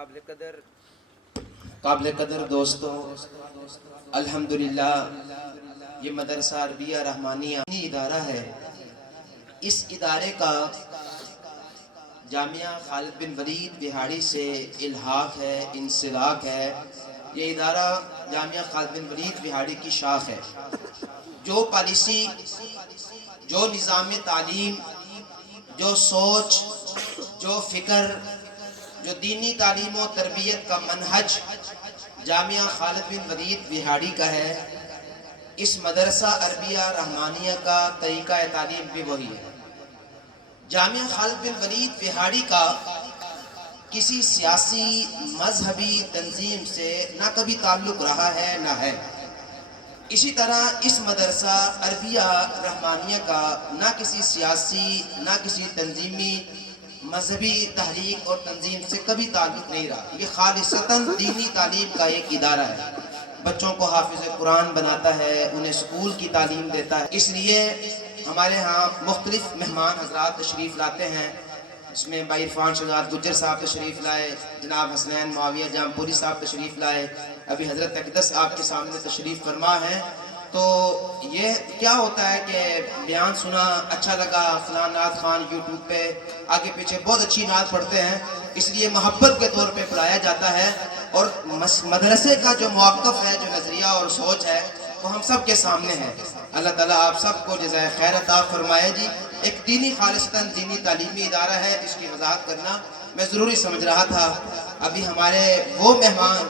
قابل قدر دوستوں، الحمدللہ یہ مدرسہ عربیہ رحمانیہ ادارہ ہے۔ اس ادارے کا جامعہ خالد بن ولید بہاڑی سے الحاق ہے، انسلاک ہے۔ یہ ادارہ جامعہ خالد بن ولید بہاڑی کی شاخ ہے۔ جو پالیسی، جو نظام تعلیم، جو سوچ، جو فکر، جو دینی تعلیم و تربیت کا منہج جامعہ خالد بن ولید بہاڑی کا ہے، اس مدرسہ عربیہ رحمانیہ کا طریقہ تعلیم بھی وہی ہے۔ جامعہ خالد بن ولید بہاڑی کا کسی سیاسی مذہبی تنظیم سے نہ کبھی تعلق رہا ہے نہ ہے۔ اسی طرح اس مدرسہ عربیہ رحمانیہ کا نہ کسی سیاسی نہ کسی تنظیمی مذہبی تحریک اور تنظیم سے کبھی تعلق نہیں رہا۔ یہ خالصتاً دینی تعلیم کا ایک ادارہ ہے۔ بچوں کو حافظ قرآن بناتا ہے، انہیں سکول کی تعلیم دیتا ہے۔ اس لیے ہمارے ہاں مختلف مہمان حضرات تشریف لاتے ہیں۔ اس میں بھائی عرفان شہزاد گجر صاحب تشریف لائے، جناب حسنین معاویہ جام پوری صاحب تشریف لائے، ابھی حضرت اقدس آپ کے سامنے تشریف فرما ہے۔ تو یہ کیا ہوتا ہے کہ بیان سنا، اچھا لگا، فلاں نعت خوان یوٹیوب پہ آگے پیچھے بہت اچھی نعت پڑھتے ہیں، اس لیے محبت کے طور پہ بلایا جاتا ہے۔ اور مدرسے کا جو موقف ہے، جو نظریہ اور سوچ ہے، وہ ہم سب کے سامنے ہے۔ اللہ تعالیٰ آپ سب کو جزائے خیر عطا فرمائے جی۔ ایک دینی خالصتاً دینی تعلیمی ادارہ ہے، اس کی وضاحت کرنا میں ضروری سمجھ رہا تھا۔ ابھی ہمارے وہ مہمان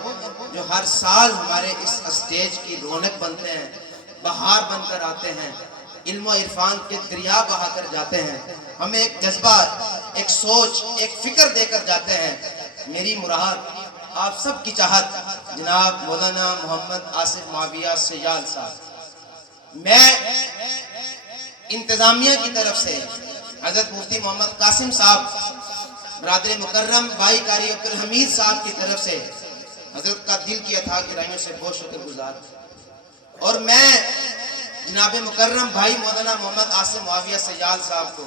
جو ہر سال ہمارے اس اسٹیج کی رونق بنتے ہیں، بہار بن کر آتے ہیں، علم و عرفان کے دریا بہا کر جاتے ہیں، ہمیں ایک جذبہ، ایک سوچ، ایک فکر دے کر جاتے ہیں۔ میری مراد آپ سب کی چاہت جناب مولانا محمد آصف معاویہ سیال صاحب، میں انتظامیہ کی طرف سے حضرت مفتی محمد قاسم صاحب، برادر مکرم بھائی قاری عبدالحمید صاحب کی طرف سے حضرت کا دل کی اتھاہ گہرائیوں سے بہت شکر گزار، اور میں جناب مکرم بھائی مولانا محمد آصف معاویہ سیال صاحب کو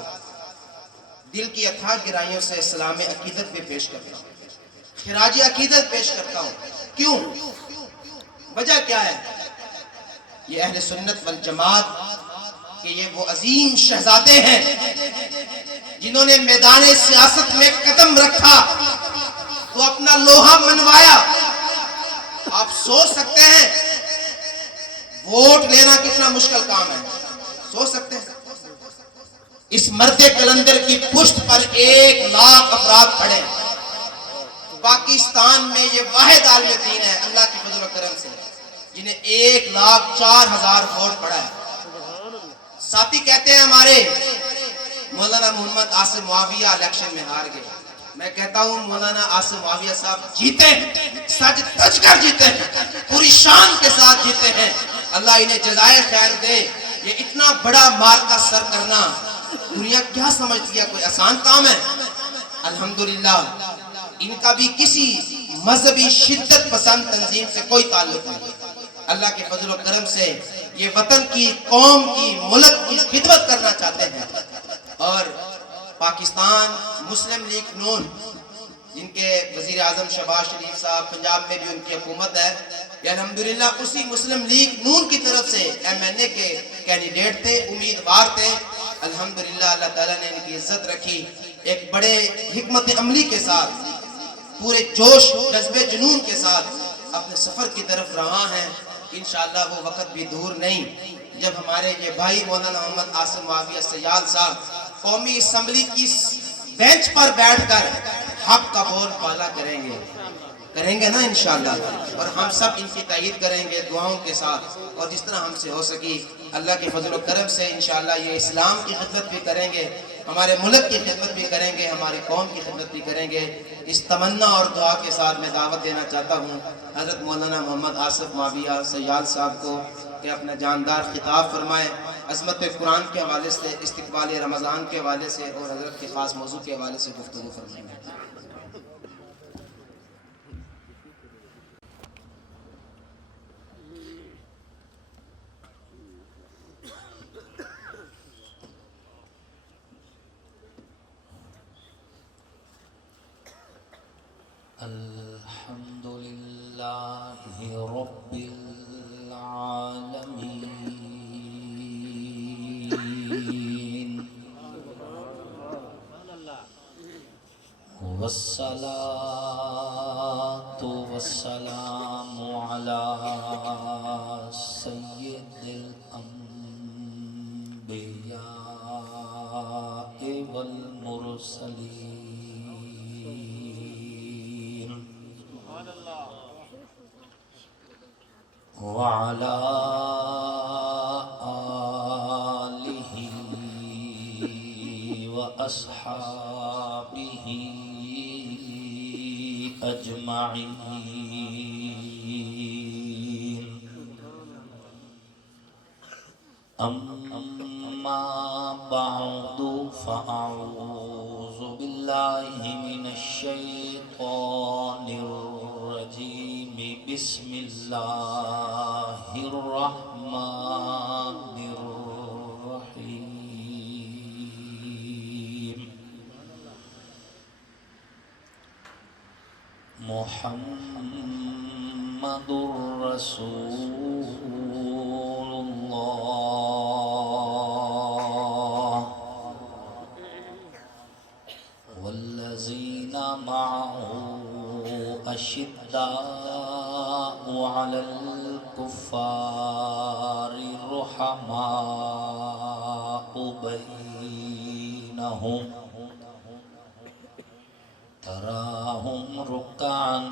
دل کی اتھاہ گہرائیوں سے سلام عقیدت بھی پیش کرتا ہوں، خراج عقیدت پیش کرتا ہوں۔ کیوں؟ وجہ کیا ہے؟ یہ اہل سنت والجماعت کہ یہ وہ عظیم شہزادے ہیں جنہوں نے میدان سیاست میں قدم رکھا تو اپنا لوہا منوایا۔ آپ سوچ سکتے ہیں ووٹ لینا کتنا مشکل کام ہے، سوچ سکتے ہیں؟ اس مرد کلندر کی پشت پر 1,00,000 افراد کھڑے ہیں۔ پاکستان میں یہ واحد عالم دین ہے اللہ کی فضل و کرم سے جنہیں 1,04,000 ووٹ پڑا ہے۔ ساتھی کہتے ہیں ہمارے مولانا محمد آصف معاویہ الیکشن میں ہار گئے، میں کہتا ہوں مولانا آصف معاویہ صاحب جیتے ہیں، سج دج کر جیتے ہیں، پوری شان کے ساتھ جیتے ہیں۔ اللہ انہیں جزائے خیر دے۔ یہ اتنا بڑا مارکا سر کرنا دنیا کیا سمجھتی ہے، کوئی آسان کام ہے؟ الحمدللہ ان کا بھی کسی مذہبی شدت پسند تنظیم سے کوئی تعلق نہیں۔ اللہ کے فضل و کرم سے یہ وطن کی، قوم کی، ملک کی خدمت کرنا چاہتے ہیں، اور پاکستان مسلم لیگ نون جن کے وزیر اعظم شہباز شریف صاحب، پنجاب میں بھی ان کی حکومت ہے، یہ الحمدللہ اسی مسلم لیگ نون کی طرف سے MNA کے کینڈیڈیٹ تھے، امیدوار تھے۔ الحمدللہ اللہ تعالیٰ نے ان کی عزت رکھی، ایک بڑے حکمت عملی کے ساتھ، پورے جوش جذبے جنون کے ساتھ اپنے سفر کی طرف رواں ہیں۔ انشاءاللہ وہ وقت بھی دور نہیں جب ہمارے یہ بھائی مولانا محمد آصف معاویہ سیال صاحب قومی اسمبلی کی بینچ پر بیٹھ کر حق کا بول بالا کریں گے نا انشاءاللہ، اور ہم سب ان کی تائید کریں گے دعاؤں کے ساتھ، اور جس طرح ہم سے ہو سکی اللہ کے فضل و کرم سے انشاءاللہ یہ اسلام کی خدمت بھی کریں گے، ہمارے ملک کی خدمت بھی کریں گے، ہماری قوم کی خدمت بھی کریں گے۔ اس تمنا اور دعا کے ساتھ میں دعوت دینا چاہتا ہوں حضرت مولانا محمد آصف معاویہ سیال صاحب کو کہ اپنا جاندار خطاب فرمائے، عظمت قرآن کے حوالے سے، استقبال رمضان کے حوالے سے، اور حضرت کے خاص موضوع کے حوالے سے گفتگو فرمائیں گے۔ اللہ رب العالمين والصلاة والسلام على سيد الأنبياء والمرسلين وعلى آله وأصحابه أجمعين أما بعد فأعوذ بالله من الشيطان الرجيم بسم الله الرحمن الرحيم محمد رسول الله والذين معه أشداء على الكفار رحماء بينهم تراهم ركعا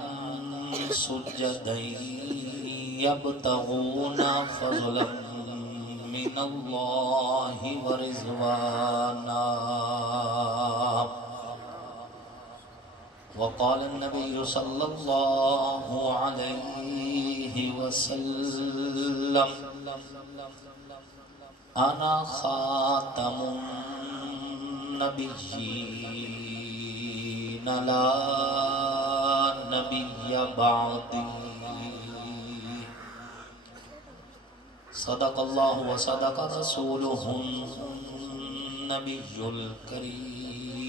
سجدا يبتغون فضلا من الله ورضوانا وقال النبي صلى الله عليه وسلم أنا خاتم النبيين لا نبي بعدي صدق الله وصدق رسوله النبي الكريم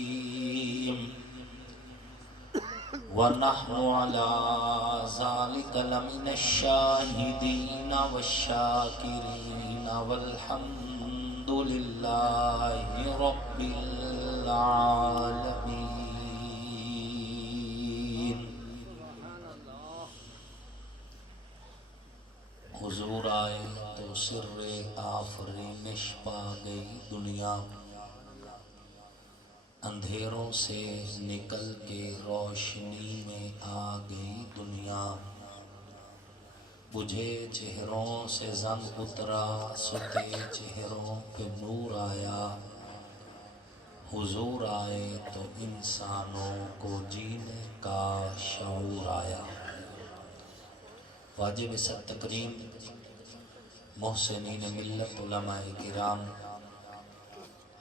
ونحن على ذلك لمن الشاهدين والشاكرين والحمد لله رب العالمين حضور آئے تو سر آفرینش پا گئی دنیا اندھیروں سے نکل کے روشنی میں آ گئی دنیا بجھے چہروں سے زنگ اترا ستے چہروں پہ نور آیا حضور آئے تو انسانوں کو جینے کا شعور آیا واجب ست تکریم محسنین ملت علماء کرام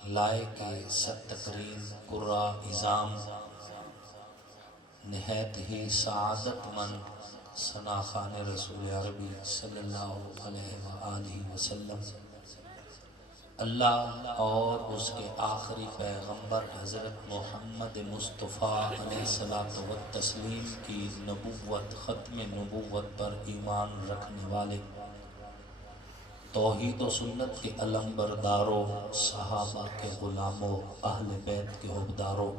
لائق ست تکریم قرآ اظام نہایت ہی سعادت مند ثناخان رسول عربی صلی اللہ علیہ وآلہ وسلم اللہ اور اس کے آخری پیغمبر حضرت محمد مصطفیٰ علیہ الصلوۃ والتسلیم کی نبوت ختم نبوت پر ایمان رکھنے والے توحید و سنت کے علم برداروں صحابہ کے غلاموں اہل بیت کے حقداروں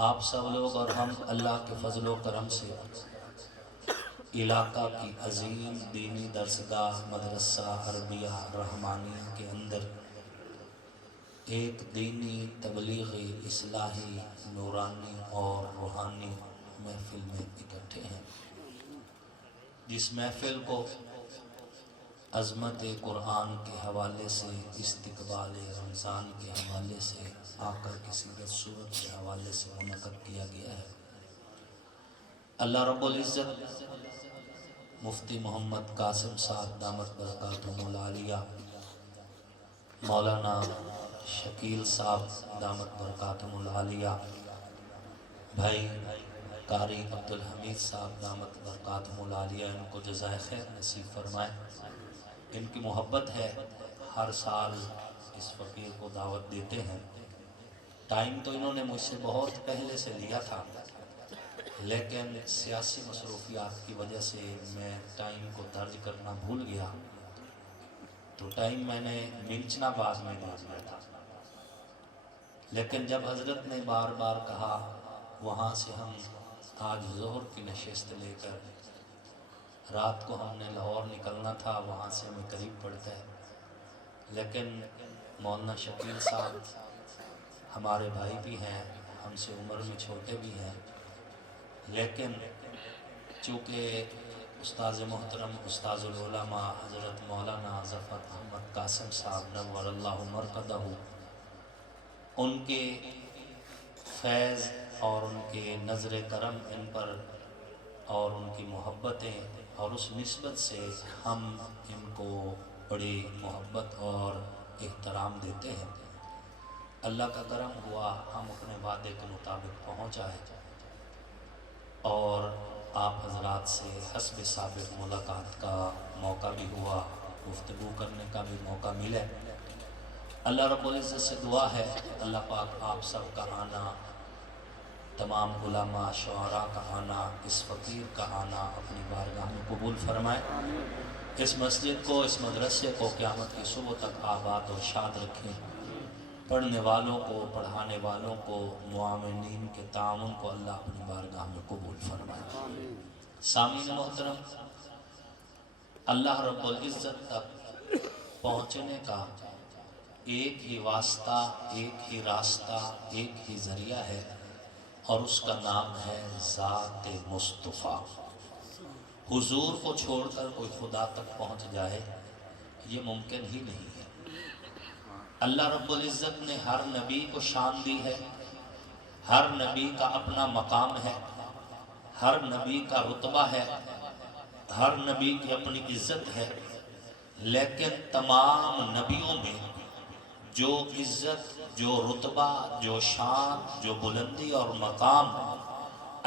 آپ سب لوگ اور ہم اللہ کے فضل و کرم سے علاقہ کی عظیم دینی درسگاہ مدرسہ عربیہ رحمانی کے اندر ایک دینی تبلیغی اصلاحی نورانی اور روحانی محفل میں اکٹھے ہیں جس محفل کو عظمت قرآن کے حوالے سے استقبال رمضان کے حوالے سے آقا کی سیرت صورت کے حوالے سے منعقد کیا گیا ہے اللہ رب العزت مفتی محمد قاسم صاحب دامت برکاتہم العالیہ مولانا شکیل صاحب دامت برکاتہم العالیہ بھائی قاری عبدالحمید صاحب دامت برکاتہم العالیہ ان کو جزائے خیر نصیب فرمائے ان کی محبت ہے ہر سال اس فقیر کو دعوت دیتے ہیں ٹائم تو انہوں نے مجھ سے بہت پہلے سے لیا تھا لیکن سیاسی مصروفیات کی وجہ سے میں ٹائم کو درج کرنا بھول گیا، تو ٹائم میں نے ملچنا باز میں دے دیا تھا، لیکن جب حضرت نے بار بار کہا وہاں سے ہم آج ظہر کی نشست لے کر رات کو ہم نے لاہور نکلنا تھا، وہاں سے ہمیں قریب پڑتا ہے، لیکن مولانا شکیل صاحب ہمارے بھائی بھی ہیں، ہم سے عمر میں چھوٹے بھی ہیں، لیکن چونکہ استاذ محترم استاذ العلماء حضرت مولانا ظفر احمد قاسم صاحب نور اللہ مرقدہ، ان کے فیض اور ان کے نظر کرم ان پر اور ان کی محبتیں اور اس نسبت سے ہم ان کو بڑی محبت اور احترام دیتے ہیں۔ اللہ کا کرم ہوا ہم اپنے وعدے کے مطابق پہنچ آئے اور آپ حضرات سے حسب سابق ملاقات کا موقع بھی ہوا، گفتگو کرنے کا بھی موقع ملے۔ اللہ رب العزت سے دعا ہے اللہ پاک آپ سب کا آنا، تمام علماء شعراء کا آنا، اس فقیر کا آنا اپنی بارگاہ میں قبول فرمائے، اس مسجد کو، اس مدرسے کو قیامت کی صبح تک آباد اور شاد رکھیں، پڑھنے والوں کو، پڑھانے والوں کو، معاونین کے تعاون کو اللہ اپنی بارگاہ میں قبول فرمائے۔ سامعین محترم، اللہ رب العزت تک پہنچنے کا ایک ہی واسطہ، ایک ہی راستہ، ایک ہی ذریعہ ہے اور اس کا نام ہے ذات مصطفیٰ۔ حضور کو چھوڑ کر کوئی خدا تک پہنچ جائے یہ ممکن ہی نہیں ہے۔ اللہ رب العزت نے ہر نبی کو شان دی ہے، ہر نبی کا اپنا مقام ہے، ہر نبی کا رتبہ ہے، ہر نبی کی اپنی عزت ہے، لیکن تمام نبیوں میں جو عزت، جو رتبہ، جو شان، جو بلندی اور مقام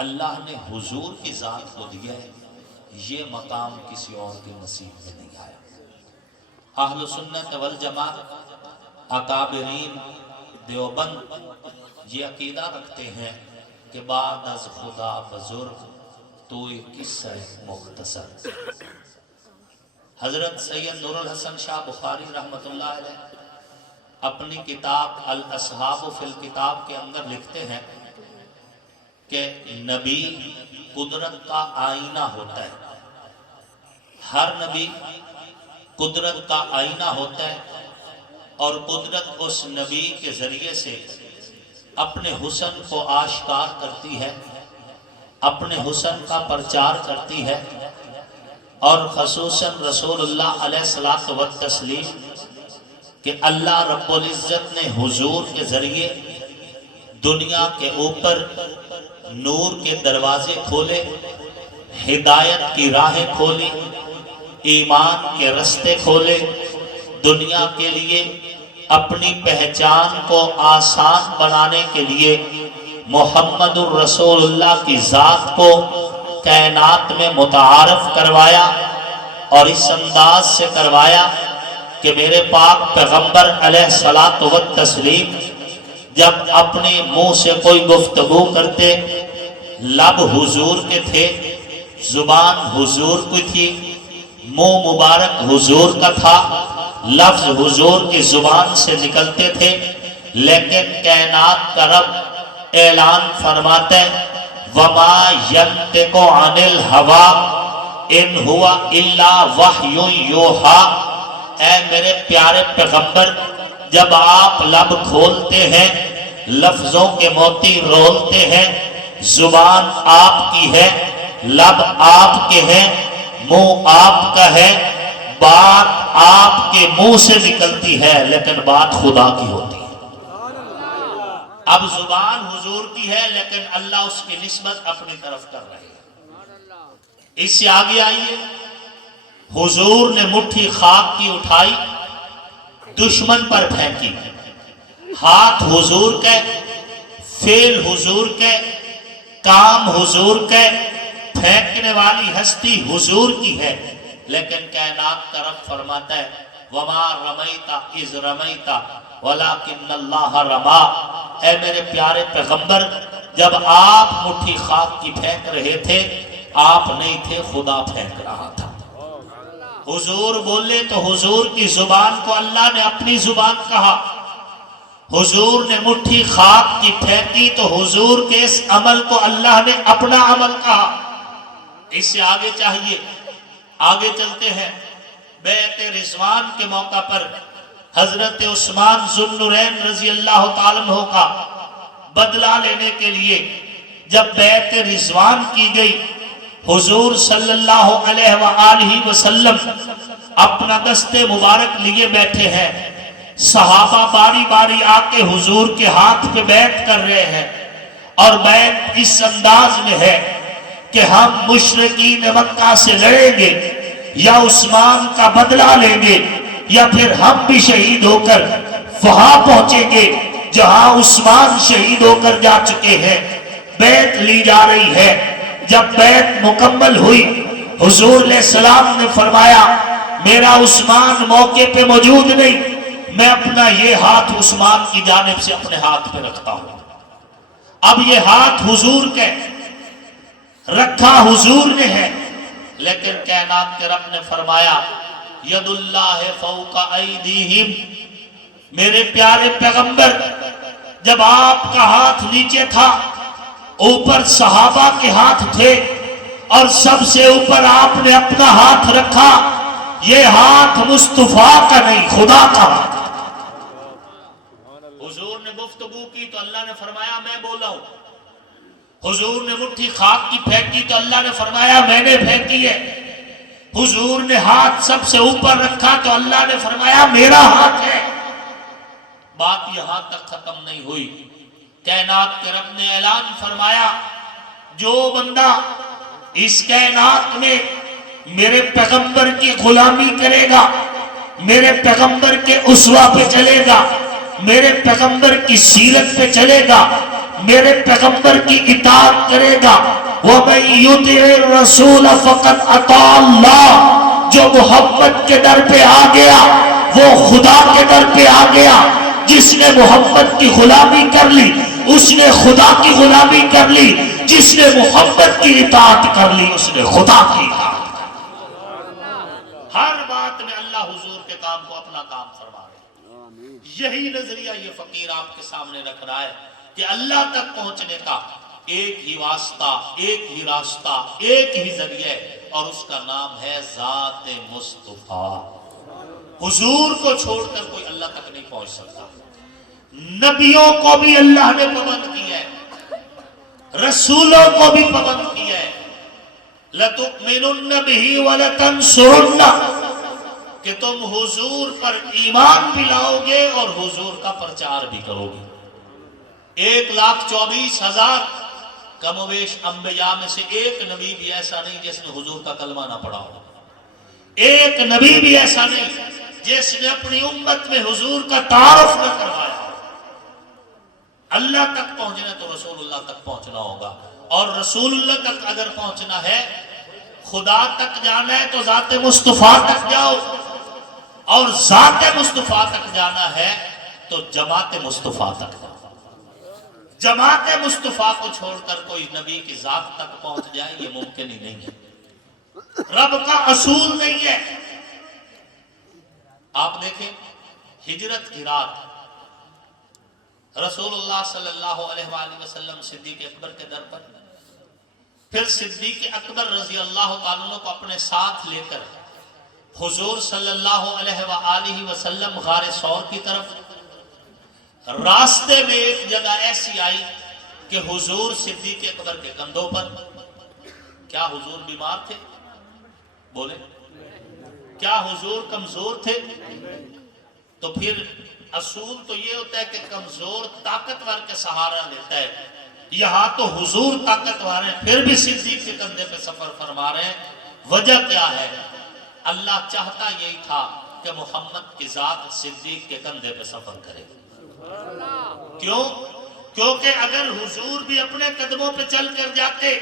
اللہ نے حضور کی ذات کو دیا ہے، یہ مقام کسی اور کے نصیب میں نہیں آیا۔ اہل سنت والجماعت، اکابرین دیوبند یہ عقیدہ رکھتے ہیں کہ بعد از خدا بزرگ توئی قصہ مختصر۔ حضرت سید نور الحسن شاہ بخاری رحمۃ اللہ علیہ اپنی کتاب الاصحاب فی الکتاب کے اندر لکھتے ہیں کہ نبی قدرت کا آئینہ ہوتا ہے، ہر نبی قدرت کا آئینہ ہوتا ہے اور قدرت اس نبی کے ذریعے سے اپنے حسن کو آشکار کرتی ہے، اپنے حسن کا پرچار کرتی ہے، اور خصوصاً رسول اللہ علیہ الصلوۃ والتسلیم کہ اللہ رب العزت نے حضور کے ذریعے دنیا کے اوپر نور کے دروازے کھولے، ہدایت کی راہیں کھولی، ایمان کے رستے کھولے، دنیا کے لیے اپنی پہچان کو آسان بنانے کے لیے محمد الرسول اللہ کی ذات کو کائنات میں متعارف کروایا، اور اس انداز سے کروایا کہ میرے پاک پیغمبر علیہ الصلوۃ والتسلیم جب اپنے منہ سے کوئی گفتگو کرتے، لب حضور کے تھے، زبان حضور کی تھی، منہ مبارک حضور کا تھا، لفظ حضور کی زبان سے نکلتے تھے، لیکن کائنات کا رب اعلان فرماتے وَمَا يَنْتِقُ عَنِ الْهَوَىٰ إِنْ هُوَ إِلَّا وَحْيٌ يُوحَىٰ۔ اے میرے پیارے پیغمبر، جب آپ لب کھولتے ہیں، لفظوں کے موتی رولتے ہیں، زبان آپ کی ہے، لب آپ کے ہیں، منہ آپ کا ہے، بات آپ کے منہ سے نکلتی ہے، لیکن بات خدا کی ہوتی ہے۔ اب زبان حضور کی ہے لیکن اللہ اس کی نسبت اپنی طرف کر رہے ہیں۔ اس سے آگے آئیے، حضور نے مٹھی خاک کی اٹھائی، دشمن پر پھینکی، ہاتھ حضور کے، فعل حضور کے، کام حضور کے، پھینکنے والی ہستی حضور کی ہے، لیکن کائنات کا رب فرماتا ہے وَمَا رَمَيْتَ إِذْ رَمَيْتَ وَلَكِنَّ اللَّهَ رَمَا۔ اے میرے پیارے پیغمبر، جب آپ مٹھی خاک کی پھینک رہے تھے آپ نہیں تھے، خدا پھینک رہا تھا۔ حضور بولے تو حضور کی زبان کو اللہ نے اپنی زبان کہا، حضور نے مٹھی خاک کی پھینکی تو حضور کے اس عمل کو اللہ نے اپنا عمل کہا۔ اس سے آگے چاہیے، آگے چلتے ہیں۔ بیعت رضوان کے موقع پر حضرت عثمان ذو النورین رضی اللہ تعالیٰ عنہ کا بدلہ لینے کے لیے جب بیعت رضوان کی گئی، حضور صلی اللہ علیہ وآلہ وسلم اپنا دست مبارک لیے بیٹھے ہیں، صحابہ باری باری آ کے حضور کے ہاتھ پہ بیعت کر رہے ہیں، اور بیعت اس انداز میں ہے کہ ہم مشرکین مکہ سے لڑیں گے یا عثمان کا بدلہ لیں گے، یا پھر ہم بھی شہید ہو کر وہاں پہنچیں گے جہاں عثمان شہید ہو کر جا چکے ہیں۔ بیعت لی جا رہی ہے۔ جب بیعت مکمل ہوئی، حضور علیہ السلام نے فرمایا میرا عثمان موقع پہ موجود نہیں، میں اپنا یہ ہاتھ عثمان کی جانب سے اپنے ہاتھ پہ رکھتا ہوں۔ اب یہ ہاتھ حضور کے رکھا حضور نے ہے، لیکن کائنات کے رب نے فرمایا ید اللہ فوق ایدیہم، میرے پیارے پیغمبر جب آپ کا ہاتھ نیچے تھا، اوپر صحابہ کے ہاتھ تھے، اور سب سے اوپر آپ نے اپنا ہاتھ رکھا، یہ ہاتھ مصطفیٰ کا نہیں خدا کا ہاتھ۔ حضور نے گفتگو کی تو اللہ نے فرمایا میں بولا ہوں، حضور نے مٹھی خاک کی پھینکی تو اللہ نے فرمایا میں نے پھینکی ہے، حضور نے ہاتھ سب سے اوپر رکھا تو اللہ نے فرمایا میرا ہاتھ ہے۔ بات یہاں تک ختم نہیں ہوئی، کائنات کے رب نے اعلان فرمایا جو بندہ اس کائنات میں میرے پیغمبر کی غلامی کرے گا، میرے پیغمبر کے اسوہ پہ چلے گا، میرے پیغمبر کی سیرت پہ چلے گا، میرے پیغمبر کی اطاعت کرے گا، وَمَن يُطِعِ الرَّسُولَ فَقَدْ أَطَاعَ اللَّهَ، جو محمد کے در پہ آ گیا وہ خدا کے در پہ آ گیا۔ جس نے محمد کی غلامی کر لی اس نے خدا کی غلامی کر لی، جس نے محمد کی اطاعت کر لی اس نے خدا کی اطاعت کر لی۔ ہر بات میں اللہ حضور کے کام کو اپنا کام فرما رہے ہیں۔ یہی نظریہ یہ فقیر آپ کے سامنے رکھ رہا ہے کہ اللہ تک پہنچنے کا ایک ہی واسطہ، ایک ہی راستہ، ایک ہی ذریعہ ہے، اور اس کا نام ہے ذات مصطفیٰ۔ حضور کو چھوڑ کر کوئی اللہ تک نہیں پہنچ سکتا۔ نبیوں کو بھی اللہ نے پابند کیا ہے، رسولوں کو بھی پابند کیا ہے، لَتُؤْمِنُنَّ بِهِ وَلَتَنْصُرُنَّ، کہ تم حضور پر ایمان بھی لاؤ گے اور حضور کا پرچار بھی کرو گے۔ 1,24,000 کم و بیش انبیاء میں سے ایک نبی بھی ایسا نہیں جس نے حضور کا کلمہ نہ پڑھا ہو، ایک نبی بھی ایسا نہیں جس نے اپنی امت میں حضور کا تعارف نہ کروایا۔ اللہ تک پہنچنا تو رسول اللہ تک پہنچنا ہوگا، اور رسول اللہ تک اگر پہنچنا ہے، خدا تک جانا ہے تو ذات مصطفیٰ تک جاؤ، اور ذات مصطفیٰ تک جانا ہے تو جماعت مصطفیٰ تک جاؤ۔ جماعت مصطفیٰ کو چھوڑ کر کوئی نبی کی ذات تک پہنچ جائے یہ ممکن ہی نہیں ہے، رب کا اصول نہیں ہے۔ آپ دیکھیں ہجرت کی رات رسول اللہ صلی اللہ علیہ وآلہ وسلم صدیق اکبر کے در پر، پھر صدیق اکبر رضی اللہ تعالیٰ عنہ کو اپنے ساتھ لے کر حضور صلی اللہ علیہ وآلہ وسلم غار ثور کی طرف، راستے میں ایک جگہ ایسی آئی کہ حضور صدیق اکبر کے کندھوں پر، کیا حضور بیمار تھے؟ بولے کیا حضور کمزور تھے؟ تو پھر اصول تو یہ ہوتا ہے کہ کمزور طاقتور کے سہارا لیتا ہے، یہاں تو حضور طاقتور ہیں پھر بھی صدیق کے کندھے پہ سفر فرما رہے ہیں۔ وجہ کیا ہے؟ اللہ چاہتا یہی تھا کہ محمد کی ذات صدیق کے کندھے پہ سفر کرے۔ کیوں؟ کیونکہ اگر حضور بھی اپنے قدموں پہ چل کر جاتے،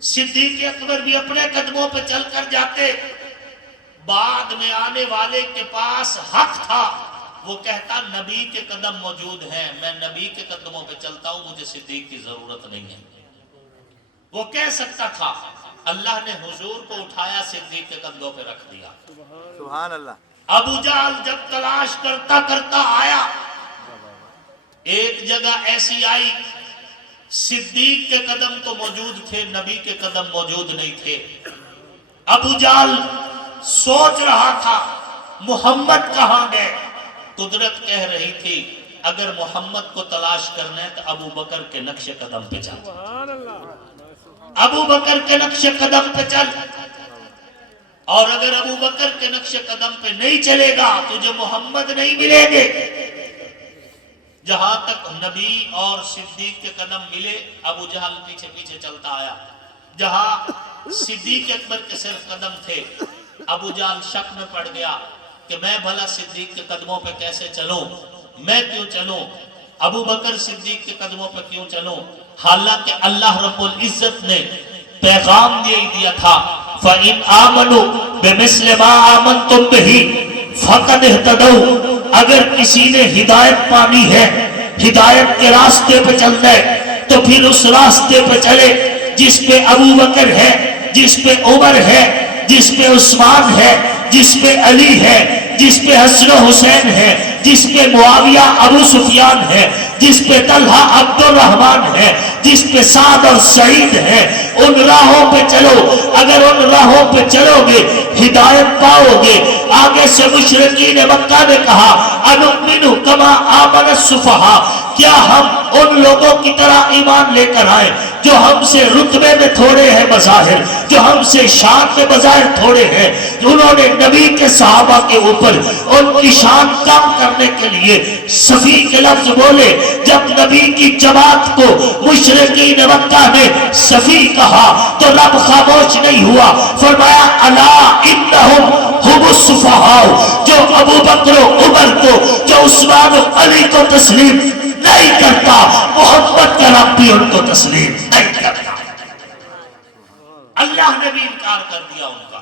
صدیق اکبر بھی اپنے قدموں پہ چل کر جاتے، بعد میں آنے والے کے پاس حق تھا وہ کہتا نبی کے قدم موجود ہیں، میں نبی کے قدموں پہ چلتا ہوں، مجھے صدیق کی ضرورت نہیں ہے۔ وہ کہہ سکتا تھا، اللہ نے حضور کو اٹھایا، صدیق کے قدموں پہ رکھ دیا۔ سبحان اللہ۔ ابو جہل جب تلاش کرتا کرتا آیا، ایک جگہ ایسی آئی صدیق کے قدم تو موجود تھے، نبی کے قدم موجود نہیں تھے۔ ابو جہل سوچ رہا تھا محمد کہاں گئے؟ قدرت کہہ رہی تھی اگر محمد کو تلاش کرنا ہے تو ابو بکر کے نقش قدم پہ چل، ابو بکر کے نقش قدم پہ چل، اور اگر ابو بکر کے نقش قدم پہ نہیں چلے گا تجھے محمد نہیں ملیں گے۔ جہاں تک نبی اور صدیق کے قدم ملے ابو جہل پیچھے پیچھے چلتا آیا، جہاں صدیق اکبر کے صرف قدم تھے ابو جہل شک میں پڑ گیا کہ میں بھلا صدیق کے قدموں پہ کیسے چلوں، میں کیوں چلوں، ابو بکر صدیق کے قدموں پہ کیوں چلوں، حالانکہ اللہ رب العزت نے پیغام دیا تھا فَإِنْ آمَنُوا بِمِثْلِ مَا آمَنْتُمْ بِهِ فَقَدْ اهْتَدَوْا، اگر کسی نے ہدایت پانی ہے، ہدایت کے راستے پہ چلنا ہے تو پھر اس راستے پہ چلے جس پہ ابو بکر ہے، جس پہ عمر ہے، جس پہ عثمان ہے، جس پہ علی ہے، جس پہ حسن و حسین ہے، جس پہ معاویہ ابو سفیان ہے، جس پہ طلحہ عبد الرحمن ہے، جس پہ سعد اور سعید ہے، ان راہوں پہ چلو، اگر ان راہوں پہ چلو گے ہدایت پاؤ گے۔ آگے سے مشرکین مکہ نے کہا اَنُؤْمِنُ كَمَا آمَنَ السُّفَهَاءُ، کیا ہم ان لوگوں کی طرح ایمان لے کر آئے جو ہم سے رتبے میں تھوڑے ہیں بظاہر، جو ہم سے شان میں بظاہر تھوڑے ہیں، انہوں نے نبی کے صحابہ کے اوپر ان کی شان کم کرنے کے لیے صفی کے لفظ بولے۔ جب نبی کی جماعت کو مشرکین مکہ نے صفی کہا تو رب خاموش نہیں ہوا، فرمایا الا انہم ہم الصفہاء، جو ابو بکر و عمر کو، جو عثمان و علی کو تسلیم نہیں کرتا، محمد کا رب بھی ان کو تسلیم نہیں کرتا۔ اللہ نے بھی انکار کر دیا ان کا۔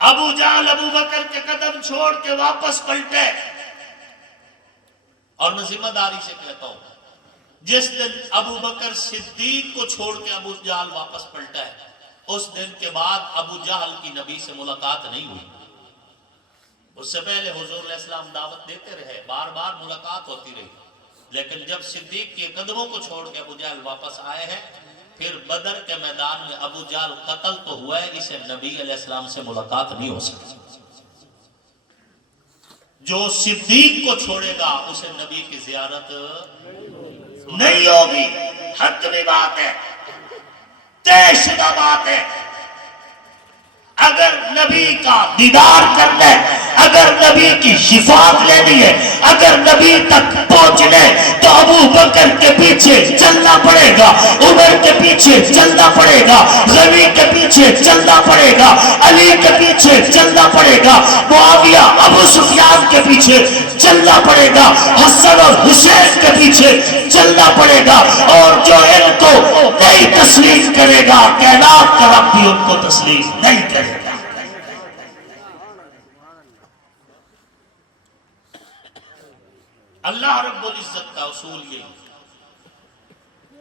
ابو جہل ابو بکر کے قدم چھوڑ کے واپس پلٹے، اور میں ذمہ داری سے کہتا ہوں جس دن ابو بکر صدیق کو چھوڑ کے ابو جہل واپس پلٹا ہے، اس دن کے بعد ابو جہل کی نبی سے ملاقات نہیں ہوئی۔ اس سے پہلے حضور علیہ السلام دعوت دیتے رہے، بار بار ملاقات ہوتی رہی، لیکن جب صدیق کے قدموں کو چھوڑ کے ابو جہل واپس آئے ہیں، پھر بدر کے میدان میں ابو جہل قتل تو ہوا ہے، اسے نبی علیہ السلام سے ملاقات نہیں ہو سکی۔ جو صدیق کو چھوڑے گا اسے نبی کی زیارت نہیں ہوگی۔ حتمی بات ہے، طے شدہ بات ہے، اگر نبی کا دیدار کرنا ہے، اگر نبی کی شفاعت لینی ہے، اگر نبی تک پہنچنے تو ابو بکر کے پیچھے چلنا پڑے گا، عمر کے پیچھے چلنا پڑے گا، غنی کے پیچھے چلنا پڑے گا، علی کے پیچھے چلنا پڑے گا، معاویہ ابو سفیان کے پیچھے چلنا پڑے گا، حسن اور حسین کے پیچھے چلنا پڑے گا، اور جو ان کو نہیں تسلیم کرے گا کائنات کا رب بھی ان کو تسلیم نہیں کرے گا۔ اللہ رب العزت کا اصول یہی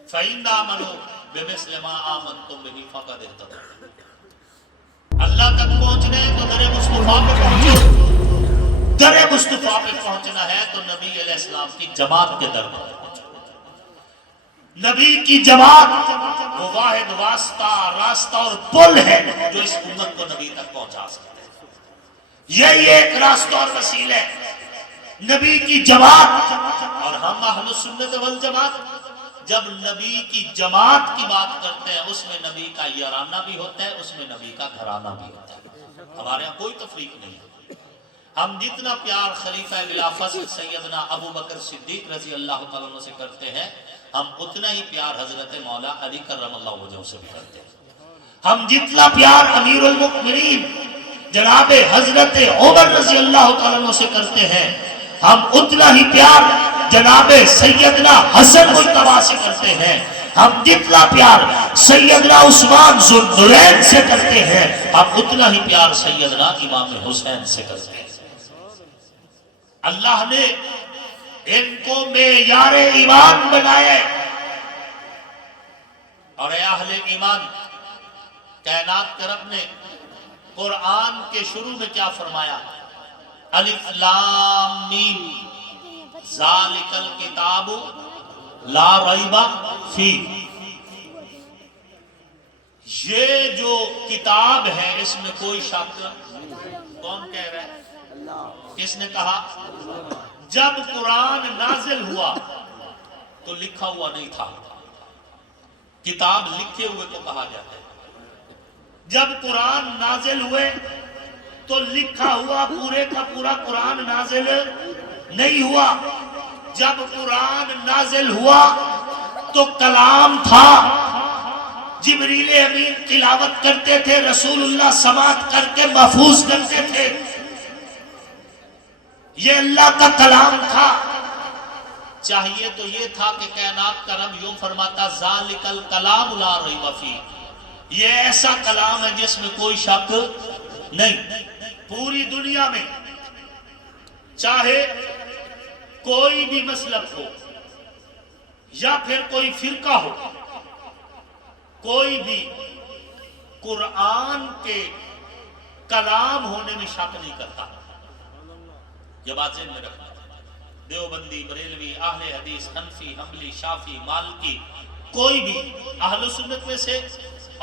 فَإِنْ آمَنُوا بِمِثْلِ مَا آمَنْتُمْ بِهِ فَقَدِ اهْتَدَوْا۔ اللہ تک پہنچنا ہے تو در مصطفیٰ پہ پہنچو، در مصطفیٰ پہ پہنچنا ہے تو نبی علیہ السلام کی جماعت کے در پر پہنچو۔ نبی کی جماعت وہ واحد واسطہ، راستہ اور پل ہے جو اس امت کو نبی تک پہنچا سکتے ہیں۔ یہی ایک راستہ اور وسیلہ ہے، نبی کی جماعت۔ اور ہم اہل سنت والجماعت جب نبی کی جماعت کی بات کرتے ہیں اس میں نبی کا یارانہ بھی ہوتا ہے، اس میں نبی کا گھرانہ بھی ہوتا ہے، ہمارے یہاں کوئی تفریق نہیں ہے۔ ہم جتنا پیار خلیفہ بلا فصل سیدنا ابو بکر صدیق رضی اللہ تعالیٰ عنہ سے کرتے ہیں، ہم اتنا ہی پیار حضرت مولا علی کرم اللہ وجہہ سے بھی کرتے ہیں۔ ہم جتنا پیار امیر المؤمنین جناب حضرت عمر رضی اللہ تعالیٰ عنہ سے کرتے ہیں، ہم اتنا ہی پیار جناب سیدنا حسن مجتبیٰ سے کرتے ہیں۔ ہم جتنا پیار سیدنا عثمان ذو النورین سے کرتے ہیں، ہم اتنا ہی پیار سیدنا امام حسین سے کرتے ہیں۔ اللہ نے ان کو معیار ایمان بنایا ہے۔ اور اے اہل ایمان، کائنات کے رب نے قرآن کے شروع میں کیا فرمایا؟ الف لام میم ذالک الکتاب لا ریب فیہ، یہ جو کتاب ہے اس میں کوئی شک۔ کون کہہ رہا ہے؟ کس نے کہا؟ جب قرآن نازل ہوا تو لکھا ہوا نہیں تھا، کتاب لکھے ہوئے کو کہا جاتا ہے۔ جب قرآن نازل ہوئے تو لکھا ہوا پورے کا پورا قرآن نازل نہیں ہوا۔ جب قرآن نازل ہوا تو کلام تھا، جبریل امین تلاوت کرتے تھے، رسول اللہ سماعت کر کے محفوظ کرتے تھے، یہ اللہ کا کلام تھا۔ چاہیے تو یہ تھا کہ کائنات کا رب یوں فرماتا ذالک الکلام لا ریب فیہ، یہ ایسا کلام ہے جس میں کوئی شک نہیں۔ پوری دنیا میں چاہے کوئی بھی مسلک ہو یا پھر کوئی فرقہ ہو، کوئی بھی قرآن کے کلام ہونے میں شک نہیں کرتا۔ یہ بات ذہن میں رکھنا، دیوبندی، بریلوی، اہل حدیث، حنفی، حنبلی، شافعی، مالکی، کوئی بھی اہل سنت میں سے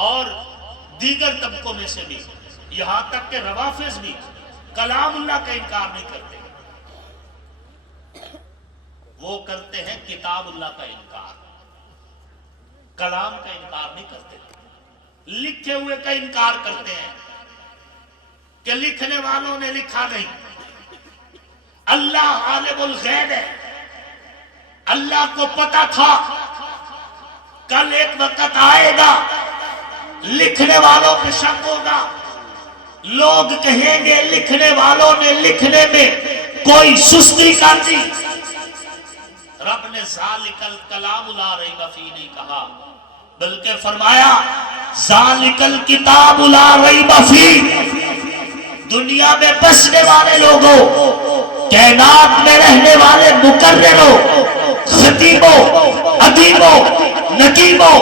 اور دیگر طبقوں میں سے بھی، یہاں تک کہ روافض بھی کلام اللہ کا انکار نہیں کرتے، وہ کرتے ہیں کتاب اللہ کا انکار، کلام کا انکار نہیں کرتے، لکھے ہوئے کا انکار کرتے ہیں کہ لکھنے والوں نے لکھا نہیں۔ اللہ عالم الغیب ہے، اللہ کو پتا تھا کل ایک وقت آئے گا لکھنے والوں پہ شک ہوگا، لوگ کہیں گے لکھنے والوں نے لکھنے میں کوئی سستی کر دی۔ رب نے ذالک الکلام لا ریب فیہ نہیں کہا، بلکہ فرمایا ذالک الکتاب لا ریب فیہ۔ دنیا میں بسنے والے لوگوں، کائنات میں رہنے والے مقرروں، خطیبوں، ادیبوں، نقیبوں،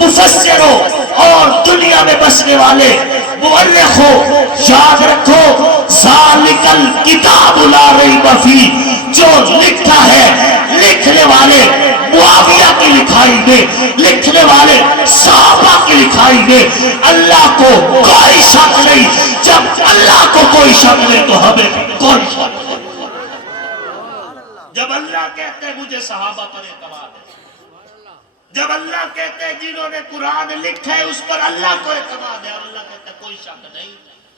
مفسروں اور دنیا میں بسنے والے مورخوں، یاد رکھو ذالک الکتاب لا ریب فیہ، جو لکھا ہے لکھنے والے معاویہ کی لکھائی میں، لکھنے والے صحابہ کی لکھائی میں اللہ کو کوئی شک نہیں۔ جب اللہ کو کوئی شک نہیں تو ہمیں کوئی شک نہیں۔ جب اللہ کہتے ہیں مجھے صحابہ پر اعتماد ہے، جب اللہ کہتے ہیں جنہوں نے قرآن لکھا ہے اس پر اللہ کو اعتماد ہے، اور اللہ کہتا ہے کوئی شک نہیں،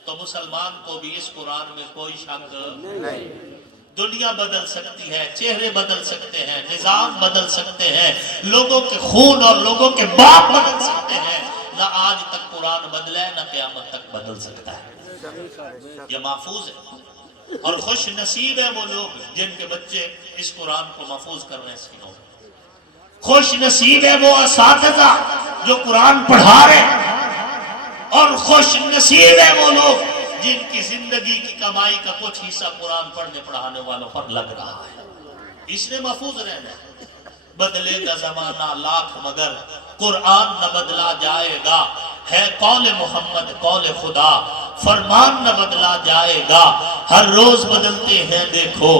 تو مسلمان کو بھی اس قرآن میں کوئی شک نہیں۔ دنیا بدل سکتی ہے، چہرے بدل سکتے ہیں، نظام بدل سکتے ہیں، لوگوں کے خون اور لوگوں کے باپ بدل سکتے ہیں، نہ آج تک قرآن بدلا ہے نہ قیامت تک بدل سکتا ہے، یہ محفوظ ہے۔ اور خوش نصیب ہے وہ لوگ جن کے بچے اس قرآن کو محفوظ کرنے سے ہوں، خوش نصیب ہے وہ اساتذہ جو قرآن پڑھا رہے ہیں، اور خوش نصیب ہے وہ لوگ جن کی زندگی کی کمائی کا کچھ حصہ قرآن پڑھنے پڑھانے والوں پر لگ رہا ہے۔ اس نے محفوظ رہنا ہے۔ بدلے گا زمانہ لاکھ مگر قرآن نہ بدلا جائے گا، ہے قول محمد قول خدا، فرمان نہ بدلا جائے گا، ہر روز بدلتے ہیں دیکھو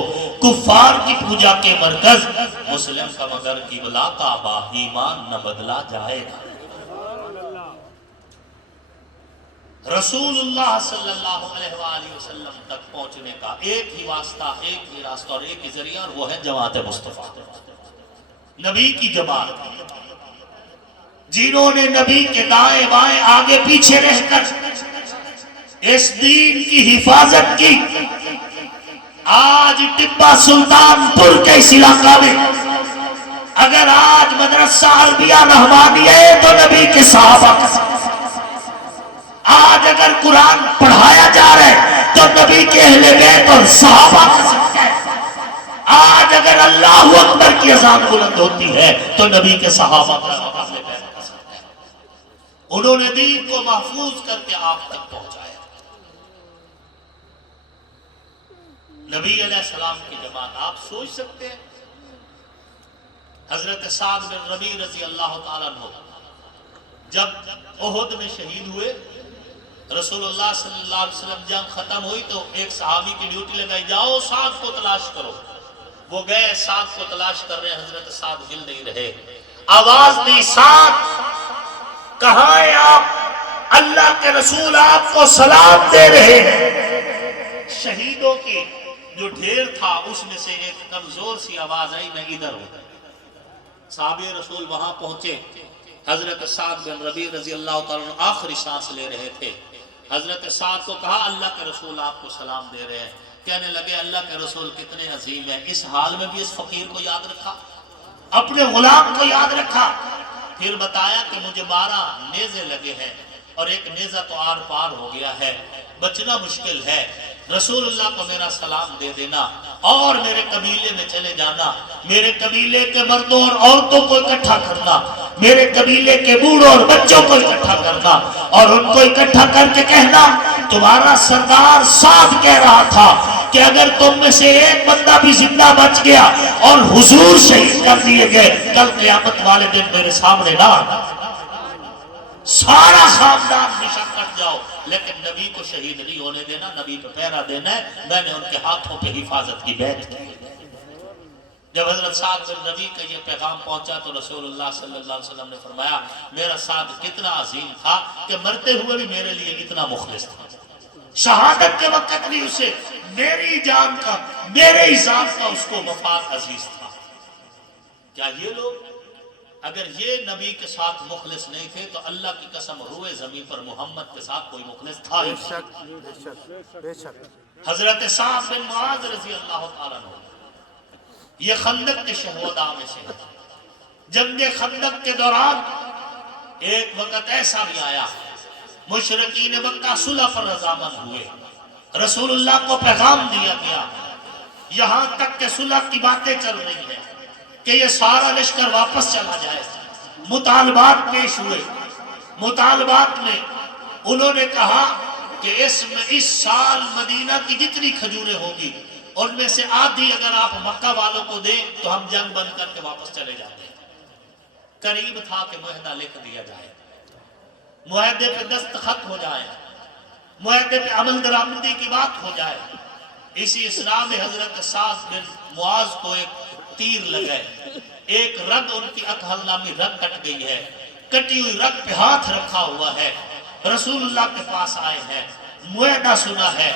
کفار کی پوجا کے مرکز، مسلم کا مگر قبلہ کعبہ، ایمان نہ بدلا جائے گا۔ رسول اللہ صلی اللہ علیہ وآلہ وسلم تک پہنچنے کا ایک ہی واسطہ، ایک ہی راستہ اور ایک ہی ذریعہ، اور وہ ہے جماعت مصطفیٰ، نبی کی جماعت، جنہوں نے نبی کے دائیں بائیں آگے پیچھے رہ کر اس دین کی حفاظت کی۔ آج ٹپا سلطان پور کے اس علاقہ میں اگر آج مدرسہ عربیہ رحمانیہ ہے تو نبی کے صحابہ کا، آج اگر قرآن پڑھایا جا رہا ہے تو نبی کے اہل بیت اور صحابہ کا صدقہ ہے، آج اگر اللہ اکبر کی اذان بلند ہوتی ہے تو نبی کے صحابہ کا صدقہ ہے، انہوں نے دین کو محفوظ کر کے آپ تک پہنچایا۔ نبی علیہ السلام کی جماعت، آپ سوچ سکتے ہیں حضرت سعد بن ربیع رضی اللہ تعالیٰ عنہ جب احد میں شہید ہوئے، رسول اللہ صلی اللہ علیہ وسلم جنگ ختم ہوئی تو ایک صحابی کی ڈیوٹی لگائی، جاؤ سعد کو تلاش کرو۔ وہ گئے، سعد کو تلاش کر رہے ہیں، حضرت سعد مل نہیں رہے۔ آواز دی، سعد کہاں ہیں آپ؟ اللہ کے رسول آپ کو سلام دے رہے ہیں۔ شہیدوں کی جو ڈھیر تھا اس میں سے ایک کمزور سی آواز آئی، میں ادھر ہوں۔ صحابی رسول وہاں پہنچے، حضرت سعد بن ربیع رضی اللہ تعالیٰ عنہ آخری سانس لے رہے تھے۔ حضرت سعد کو کہا اللہ کے رسول آپ کو سلام دے رہے ہیں۔ کہنے لگے اللہ کے رسول کتنے عظیم ہیں، اس حال میں بھی اس فقیر کو یاد رکھا، اپنے غلام کو یاد رکھا۔ پھر بتایا کہ مجھے 12 نیزے لگے ہیں اور ایک نیزہ تو آر پار ہو گیا ہے، بچنا مشکل ہے، رسول اللہ کو میرا سلام دے دینا اور میرے قبیلے میں چلے جانا، میرے قبیلے کے مردوں اور عورتوں کو اکٹھا کرنا، میرے قبیلے کے بوڑھوں اور بچوں کو اکٹھا کرنا اور ان کو اکٹھا کر کے کہنا تمہارا سردار سعد کہہ رہا تھا کہ اگر تم میں سے ایک بندہ بھی زندہ بچ گیا اور حضور شہید کر دیے گئے، کل قیامت والے دن میرے سامنے نہ آنا، سارا خاندان ہمیشہ کٹ جاؤ، لیکن نبی کو شہید نہیں ہونے دینا، نبی کو پہرا دینا ہے۔ میں نے ان کے ہاتھوں پہ حفاظت کی بیعت کی۔ جب حضرت سعد بن ربیع کا یہ پیغام پہنچا تو رسول اللہ صلی اللہ علیہ وسلم نے فرمایا میرا سعد کتنا عظیم تھا کہ مرتے ہوئے بھی میرے لیے اتنا مخلص تھا، شہادت کے وقت بھی اسے میری جان کا، میرے جان کا اس کو مفاد عزیز تھا۔ کیا یہ لوگ اگر یہ نبی کے ساتھ مخلص نہیں تھے تو اللہ کی قسم روئے زمین پر محمد کے ساتھ کوئی مخلص تھا ہی نہیں۔ حضرت سعد بن معاذ رضی اللہ تعالیٰ عنہ یہ خندق کے شہداء میں سے، جنگ خندق کے دوران ایک وقت ایسا بھی آیا مشرکین مکہ صلح پر رضامند ہوئے، رسول اللہ کو پیغام دیا گیا، یہاں تک کہ صلح کی باتیں چل رہی ہیں کہ یہ سارا لشکر واپس چلا جائے۔ مطالبات پیش ہوئے، مطالبات میں انہوں نے کہا کہ اس سال مدینہ کی جتنی کھجوریں ہوگی ان میں سے آدھی اگر آپ مکہ والوں کو دیں تو ہم جنگ بند کر کے واپس چلے جاتے ہیں۔ قریب تھا کہ معاہدہ لکھ دیا جائے، معاہدے پہ دستخط ہو جائے، معاہدے پہ عمل درآمدی کی بات ہو جائے۔ اسی اسنا میں حضرت سعد بن معاذ کو ایک تیر لگے، ایک رگ ان کی اکحل میں رگ کٹ گئی ہے، کٹی ہوئی رگ پہ ہاتھ رکھا ہوا ہے، رسول اللہ کے پاس آئے ہیں، معاہدہ سنا ہے،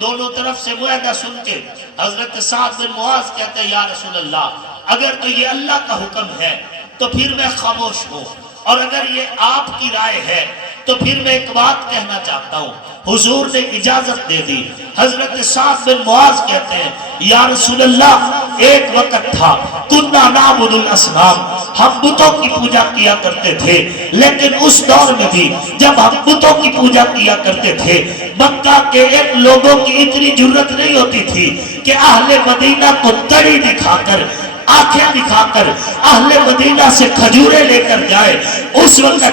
دونوں طرف سے معاہدہ سن کے حضرت سعد بن معاذ کہتے ہیں یا رسول اللہ اگر تو یہ اللہ کا حکم ہے تو پھر میں خاموش ہوں، اور اگر یہ آپ کی رائے ہے تو پھر میں ایک بات کہنا چاہتا ہوں۔ حضور نے اجازت دے دی۔ حضرت سعد بن معاذ کہتے ہیں یا رسول اللہ ایک وقت تھا کننا نعبد الاصنام، ہم بتوں کی پوجا کیا کرتے تھے، لیکن اس دور میں بھی جب ہم بتوں کی پوجا کیا کرتے تھے مکہ کے ایک لوگوں کی اتنی جرت نہیں ہوتی تھی کہ اہل مدینہ کو تڑی دکھا کر، آنکھیں دکھا کر اہل مدینہ سے کھجوریں لے کر جائے۔ اس وقت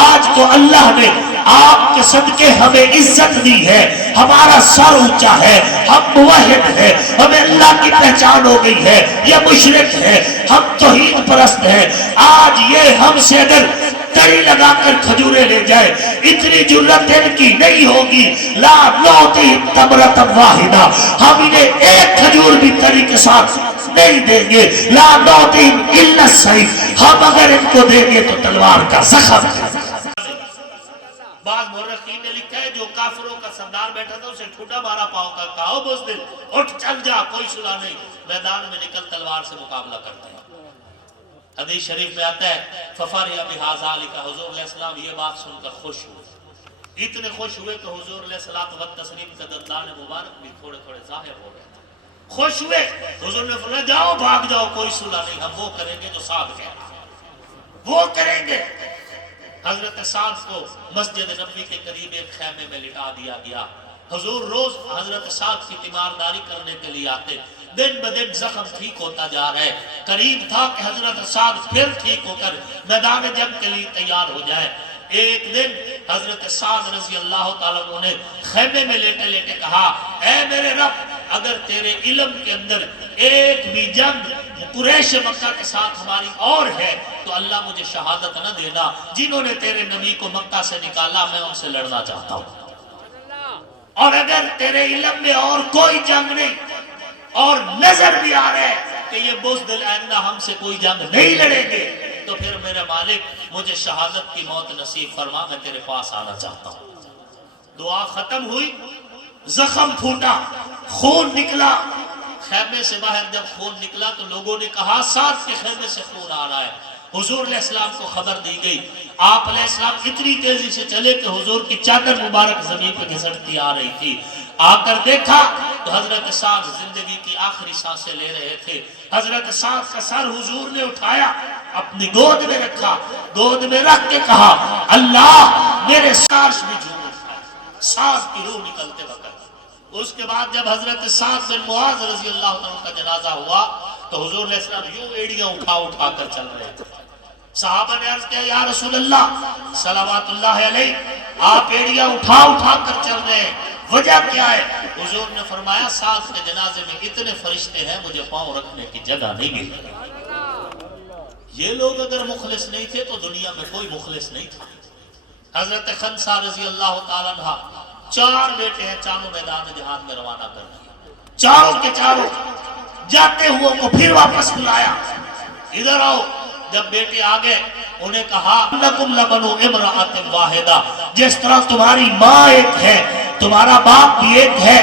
آج تو اللہ نے آپ کے صدقے ہمیں عزت دی ہے، ہمارا سر اونچا ہے، ہم موحد ہیں، ہمیں اللہ کی پہچان ہو گئی ہے، یہ مشرک ہے، ہم توحید پرست ہیں۔ آج یہ ہم سے اگر تڑی لگا کر کھجوریں لے جائے اتنی جرت ان کی نہیں ہوگی، لا نعطیہم تمرۃ واحدہ، ہم انہیں ایک کھجور بھی تڑی کے ساتھ نہیں دیں گے، لا نعطیہم الا السیف، ہم اگر ان کو دیں گے تو تلوار کا زخم۔ بعض مورخین نے لکھا ہے جو کافروں کا سردار بیٹھا تھا اسے ٹھوٹا مارا پاؤں کا، کہا بزدل اٹھ چل جا، کوئی صلح نہیں، میدان میں نکل تلوار سے مقابلہ کرتے ہیں۔ حدیث شریف میں آتا ہے ففرح بہذا ذلک، حضور علیہ السلام یہ بات سن کر خوش ہوئے، اتنے خوش ہوئے کہ حضور علیہ السلام والتسلیم کا دندان مبارک بھی تھوڑے تھوڑے ظاہر ہو گئے، خوش ہوئے۔ حضور نے فرمایا جاؤ بھاگ جاؤ، کوئی صلح نہیں، ہم وہ کریں گے جو سعد کہہ رہا ہے، وہ کریں گے۔ حضرت سعد کو مسجد نبوی کے قریب ایک خیمے میں لٹا دیا گیا۔ حضور روز حضرت سعد کی تیمارداری کرنے کے لیے آتے، دن بدن زخم ٹھیک ہوتا جا رہا ہے، قریب تھا کہ حضرت سعد پھر ٹھیک ہو کر میدان جنگ کے لیے تیار ہو جائے۔ ایک دن حضرت سعد رضی اللہ تعالیٰ عنہ نے خیمے میں لیٹے لیٹے کہا اے میرے رب اگر تیرے علم کے اندر ایک بھی جنگ قریش مکہ کے ساتھ ہماری اور ہے تو اللہ مجھے شہادت نہ دینا. جنہوں نے تیرے نبی کو مکہ سے نکالا میں ان سے لڑنا چاہتا ہوں. اور اگر تیرے علم میں اور کوئی جنگ نہیں اور نظر بھی آ رہا ہے کہ یہ بزدل آئندہ ہم سے کوئی جنگ نہیں لڑیں گے تو پھر میرے مالک مجھے شہادت کی موت نصیب فرما, میں تیرے پاس آنا چاہتا ہوں. دعا ختم ہوئی, زخم پھوٹا, خون نکلا. خیمے سے باہر جب خون نکلا تو لوگوں نے کہا ساتھ کے خیمے سے خون آ رہا ہے. حضور علیہ السلام کو خبر دی گئی. آپ علیہ السلام اتنی تیزی سے چلے کہ حضور کی چادر مبارک زمین پہ گھسٹتی آ رہی تھی. آ کر دیکھا تو حضرت سعد زندگی کی آخری سانسیں لے رہے تھے. حضرت سعد کا سر حضور نے اٹھایا, اپنی گود میں رکھا, گود میں رکھ کے کہا اللہ میرے سارش بھی جھوم اٹھا, سانس کی روح نکلتے وقت. اس کے بعد جب حضرت سعد بن معاذ رضی اللہ عنہ کا جنازہ ہوا تو حضور علیہ السلام یوں ایڑیاں اٹھا اٹھا کر چل رہے تھے. صحابہ نے عرض کیا یا رسول اللہ صلوات اللہ علیہ آپ ایڑیاں اٹھا اٹھا کر چل رہے ہیں, وجہ کیا ہے؟ حضور نے فرمایا سعد کے جنازے میں اتنے فرشتے ہیں مجھے پاؤں رکھنے کی جگہ نہیں ملی. یہ لوگ اگر مخلص نہیں تھے تو دنیا میں کوئی مخلص نہیں تھا. حضرت خنسا رضی اللہ تعالیٰ عنہ 4 بیٹے ہیں, چاروں میدان جہاد میں روانہ کر دیا. چاروں کے چاروں جاتے ہوئے کو پھر واپس بلایا, ادھر آؤ. جب بیٹے آگے انہیں کہا لکم لبنو امرأۃ واحدہ, جس طرح تمہاری ماں ایک ہے تمہارا باپ بھی ایک ہے.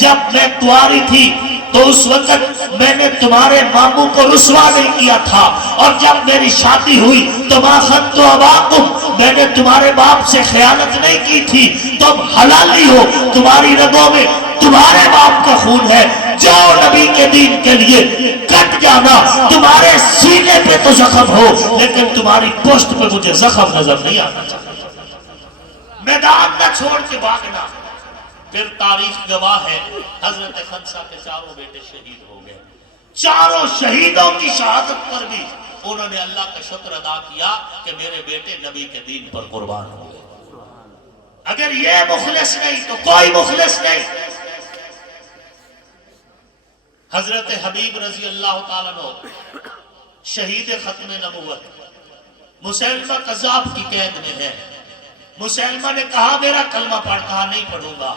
جب میں کنواری تھی تو اس وقت میں نے تمہارے ماموں کو رسوا نہیں کیا تھا, اور جب میری شادی ہوئی تو ما خنت اباکم, میں نے تمہارے باپ سے خیانت نہیں کی تھی. تم حلالی ہو, تمہاری رگوں میں تمہارے باپ کا خون ہے. جاؤ نبی کے دین کے لیے کٹ جانا, تمہارے سینے پہ تو زخم ہو لیکن تمہاری پشت پہ مجھے زخم نظر نہیں آنا چاہتا. میدان نہ چھوڑ کے بھاگنا. پھر تاریخ گواہ ہے حضرت خنسا کے چاروں بیٹے شہید ہو گئے. چاروں شہیدوں کی شہادت پر بھی انہوں نے اللہ کا شکر ادا کیا کہ میرے بیٹے نبی کے دین پر قربان ہو گئے. اگر یہ مخلص نہیں تو کوئی مخلص نہیں. حضرت حبیب رضی اللہ تعالیٰ عنہ شہید ختم نبوت مسلمہ قذاب کی قید میں ہے. مسلمہ نے کہا میرا کلمہ پڑھ, کہا نہیں پڑھوں گا.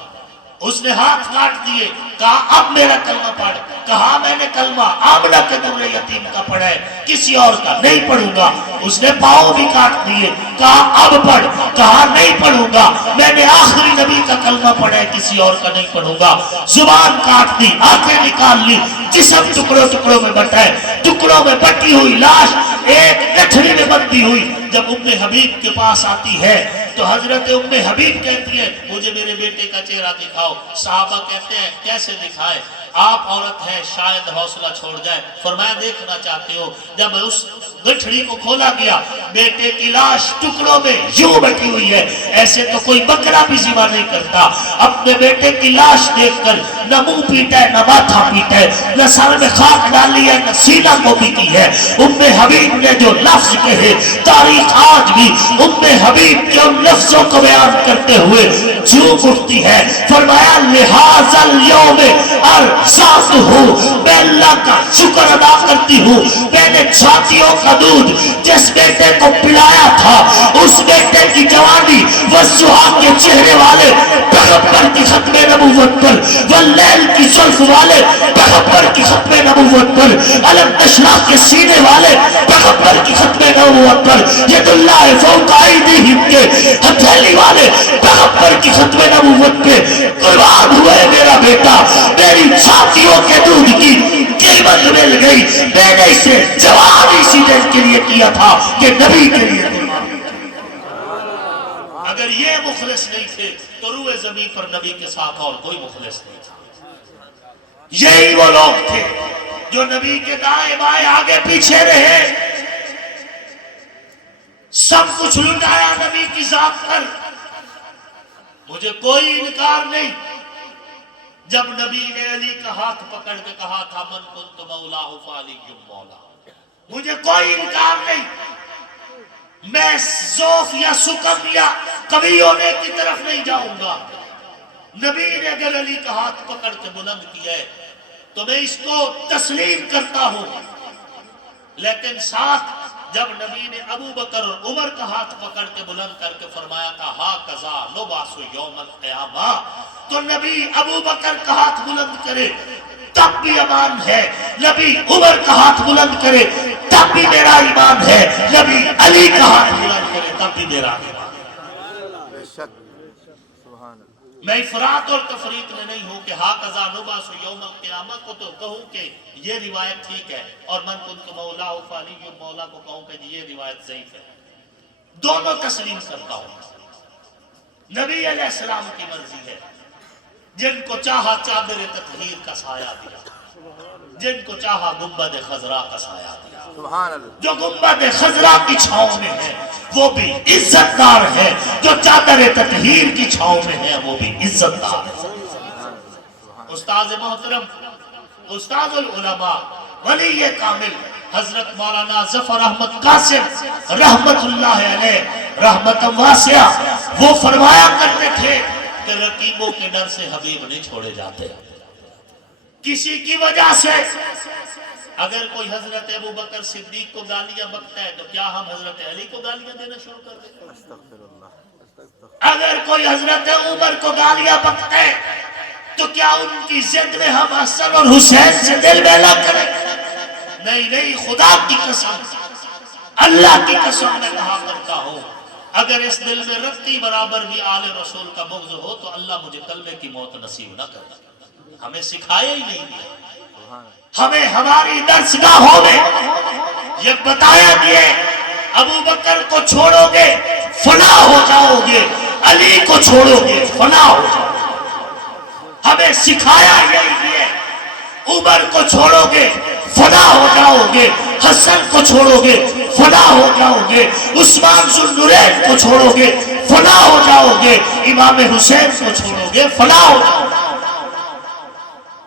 اس نے ہاتھ کاٹ دیے, کہا اب میرا کلمہ پڑھ, کہا میں نے کلمہ آمنہ کے در یتیم کا پڑھا ہے, کسی اور کا نہیں پڑھوں گا. اس نے پاؤں بھی کاٹ دیے, کہا اب پڑھ, کہا نہیں پڑھوں گا. میں نے آخری نبی کا کلمہ پڑھا ہے, کسی اور کا نہیں پڑھوں گا. زبان کاٹ دی, آنکھیں نکال لی, جسم ٹکڑوں ٹکڑوں میں بٹا ہے. ٹکڑوں میں بٹی ہوئی لاش ایک گٹھڑی میں بندی ہوئی جب ام حبیب کے پاس آتی ہے تو حضرت ام حبیب کہتی ہے مجھے میرے بیٹے کا چہرہ دکھاؤ. صحابہ کہتے ہیں کیسے دکھائے, آپ عورت ہے شاید حوصلہ چھوڑ جائے. فرمایا دیکھنا چاہتے ہو. جب اس گٹھڑی کو کھولا گیا بیٹے کی لاش ٹکڑوں میں یوں بٹی ہوئی ہے, ایسے تو کوئی بکرا بھی ذبح نہیں کرتا. اپنے بیٹے کی لاش دیکھ کر نہ منہ پیٹا ہے نہ ماتھا پیٹا ہے, نہ سر میں خاک ڈالی ہے نہ سینہ کو بھی کی ہے. ام حبیب نے جو لفظ کہے تاریخ آج بھی ام حبیب کے ان لفظوں کو بیان کرتے ہوئے جھوم اٹھتی ہے. فرمایا لہذا اليوم ارزاق ہوں, میں اللہ کا شکر ادا کرتی ہوں. میں نے چھاتیوں کا دودھ جس بیٹے کو پلایا تھا اس بیٹے کی جوانی والسہاگ کے چہرے والے پیغمبر کی ختم نبوت پر, واللیل کی زلف والے پیغمبر کی ختم نبوت پر, علم نشرح کے سینے والے پیغمبر کی ختم نبوت پر, ید اللہ فوق ایدیہم کے ہتھیلی والے پیغمبر کی ختم نبوت پہ قربان ہوئے میرا بیٹا. میری چھاتیوں کے دودھ کی قیمت مل گئی. میں نے اسے جوان اسی دن کے لیے کیا تھا کہ نبی کے لیے. اگر یہ مخلص نہیں تھے تو روئے زمین پر نبی کے ساتھ اور کوئی مخلص نہیں تھا. یہی وہ لوگ تھے جو نبی کے دائیں بائیں آگے پیچھے رہے, سب کچھ لٹایا نبی کی ذات پر. مجھے کوئی انکار نہیں. جب نبی نے علی کا ہاتھ پکڑ کے کہا تھا من کنت مولاہ فعلی مولا, مجھے کوئی انکار نہیں. میں ذوف یا سکم یا کبھی ہونے کی طرف نہیں جاؤں گا. نبی نے اگر علی کا ہاتھ پکڑ کے بلند کیا ہے تو میں اس کو تسلیم کرتا ہوں، لیکن ساتھ جب نبی نے ابو بکر اور عمر کا ہاتھ پکڑ کے بلند کر کے فرمایا تھا ہا قضا نبعث یوم القیامہ، تو نبی ابو بکر کا ہاتھ بلند کرے تب بھی ایمان ہے، نبی عمر کا ہاتھ بلند کرے تب بھی میرا ایمان ہے، نبی علی کا ہاتھ بلند کرے تب بھی میرا ایمان ہے۔ میں افراط اور تفریط میں نہیں ہوں کہ ہا قضا نبعث یوم القیامہ کو تو کہوں کہ یہ روایت ٹھیک ہے، اور من کنت مولا فعلی مولا کو کہوں کہ یہ روایت ضعیف ہے، دونوں تسلیم کرتا ہوں۔ نبی علیہ السلام کی مرضی ہے، جن کو چاہا چادر تطہیر کا سایہ دیا، جن کو چاہا گنبد خضرا کا سایہ دیا۔ جو گنبد خضرا کی چھاؤں میں ہے وہ بھی عزت دار ہے، جو چادر تطہیر کی چھاؤں میں ہے وہ بھی عزت دار ہے۔ استاد محترم، استاد العلماء، ولی کامل حضرت مولانا ظفر احمد قاسم رحمت اللہ علیہ رحمت واسعہ، وہ فرمایا کرتے تھے کہ رقیبوں کے ڈر سے حبیب نہیں چھوڑے جاتے، کسی کی وجہ سے اگر کوئی حضرت ابو بکر صدیق کو گالیاں بکتا ہے تو کیا ہم حضرت علی کو گالیاں دینا شروع کر دیں؟ اگر کوئی حضرت عمر کو گالیاں بکتا ہے تو کیا ان کی ضد میں ہم حسن اور حسین سے دل بہلا کریں؟ نہیں نہیں، خدا کی قسم، اللہ کی قسم میں کہا کرتا ہوں، اگر اس دل میں رتی برابر بھی آل رسول کا بغض ہو تو اللہ مجھے کلمے کی موت نصیب نہ کرے۔ ہمیں سکھایا ہی نہیں دیا، ہمیں ہماری درسگاہوں میں یہ بتایا گیا ابو بکر کو چھوڑو گے فنا ہو جاؤ گے، علی کو چھوڑو گے فنا ہو جاؤ گے۔ ہمیں سکھایا یہی ہے، عمر کو چھوڑو گے فنا ہو جاؤ گے، حسن کو چھوڑو گے فنا ہو جاؤ گے، عثمان ذو النورین کو چھوڑو گے فنا ہو جاؤ گے، امام حسین کو چھوڑو گے فنا ہو جاؤ گے۔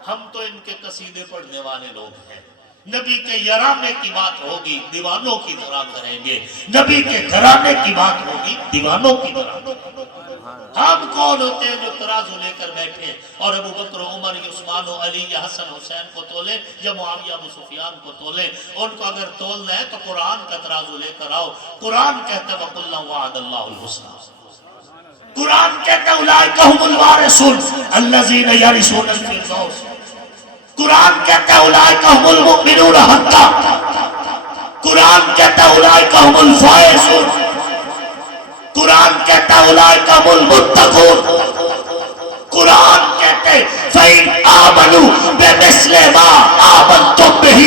ہم تو ان کے قصیدے پڑھنے والے لوگ ہیں، نبی کے یرانے کی بات ہوگی دیوانوں کی طرح کریں گے، نبی کے گھرانے کی بات ہوگی دیوانوں کی طرح کریں گے۔ ہم کون ہوتے ہیں جو ترازو لے کر بیٹھے اور ابو بکر عمر یا عثمان و علی یا حسن حسین کو تولے یا معاویہ ابو سفیان کو تولے؟ ان کو اگر تولنا ہے تو قرآن کا ترازو لے کر آؤ۔ قرآن کہتا ہے وَقُلًّا وَعَدَ اللَّهُ الْحُسْنَى، قرآن کہتا ہے اولئک هم الوارثون الذین یرثون الفردوس، قرآن کہتا ہے اولئک هم المؤمنون حقا، قرآن کہتا ہے اولئک هم الفائزون، قرآن کہتا ہے اولئک هم المتقون، قرآن کہتے ہیں فَإِنْ آمَنُوا بِمِثْلِ مَا آمَنْتُمْ بِهِ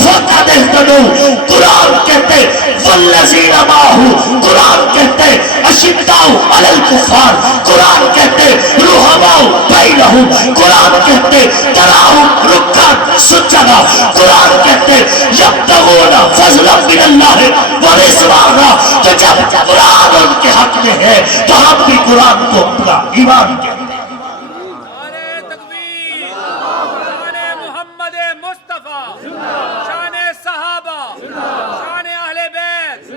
فَقَدِ اهْتَدَوْا، قرآن کہتے ہیں وَالَّذِينَ مَعَهُ، قرآن کہتے ہیں أَشِدَّاءُ عَلَى الْكُفَّارِ، قرآن کہتے ہیں رُحَمَاءُ بَيْنَهُمْ، قرآن کہتے ہیں تَرَاهُمْ رُكَّعًا سُجَّدًا، قرآن کہتے ہیں يَبْتَغُونَ فَضْلًا مِنَ اللَّهِ وَرِضْوَانًا۔ تو جب قرآن ان کے حق میں ہے تو ہم بھی قرآن کو اپنا ایمان کہتے ہیں۔ شان صحابہ، شان اہل بیت،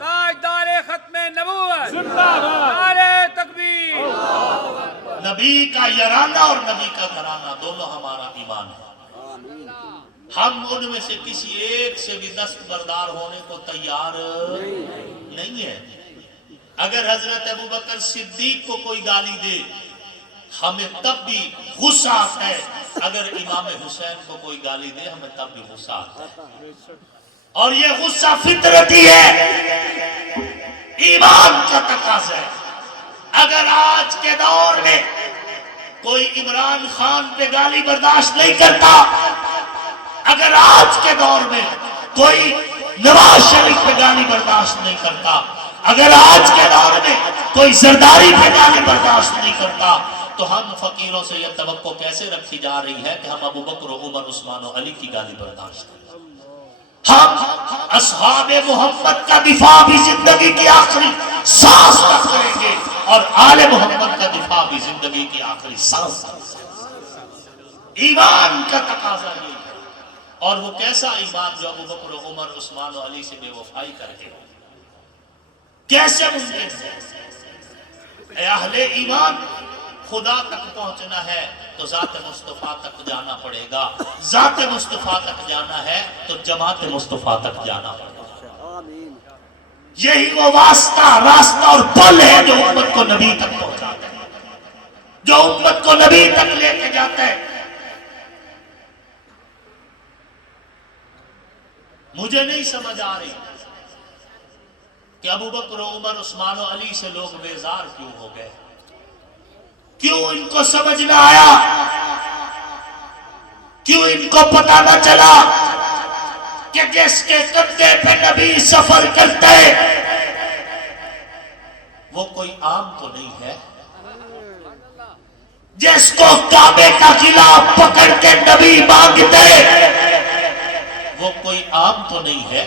تاجدار ختم نبوت، نعرہ تکبیر۔ نبی کا یرانہ اور نبی کا گھرانہ دونوں ہمارا ایمان ہے، ہم ان میں سے کسی ایک سے بھی دستبردار ہونے کو تیار نہیں ہے۔ اگر حضرت ابو بکر صدیق کو کوئی گالی دے ہمیں تب بھی غصہ آتا ہے، اگر امام حسین کو کوئی گالی دے ہمیں تب بھی غصہ آتا ہے، اور یہ غصہ فطرتی ہے، ایمان کا تقاضا ہے۔ اگر آج کے دور میں کوئی عمران خان پہ گالی برداشت نہیں کرتا، اگر آج کے دور میں کوئی نواز شریف پہ گالی برداشت نہیں کرتا، اگر آج کے دور میں کوئی زرداری پہ گالی برداشت نہیں کرتا، تو ہم فقیروں سے یہ توقع کیسے رکھی جا رہی ہے کہ ہم ابو بکر و عمر عثمان و علی کی گالی برداشت کریں؟ ہم اصحاب محمد کا دفاع بھی زندگی کی آخری سانس تک کریں گے، اور آل محمد کا دفاع بھی زندگی کی آخری سانس تک۔ ایمان کا تقاضا یہ ہے، اور وہ کیسا ایمان جو ابو بکر و عمر عثمان و علی سے بے وفائی کر کے کیسے ممکن ہے؟ اے اہل ایمان، خدا تک پہنچنا ہے تو ذات مصطفیٰ تک جانا پڑے گا، ذات مصطفیٰ تک جانا ہے تو جماعت مصطفیٰ تک جانا پڑے گا۔ یہی وہ واسطہ، راستہ اور پل ہے جو امت کو نبی تک پہنچاتا ہے، جو امت کو نبی تک لے کے جاتا ہے۔ مجھے نہیں سمجھ آ رہی کہ ابو بکر و عمر عثمان و علی سے لوگ بیزار کیوں ہو گئے، کیوں ان کو سمجھ نہ آیا، کیوں ان کو پتہ نہ چلا کہ جس کے کندھے پہ نبی سفر کرتے وہ کوئی عام تو نہیں ہے، جس کو کعبے کا قلعہ پکڑ کے نبی مانگتے وہ کوئی عام تو نہیں ہے،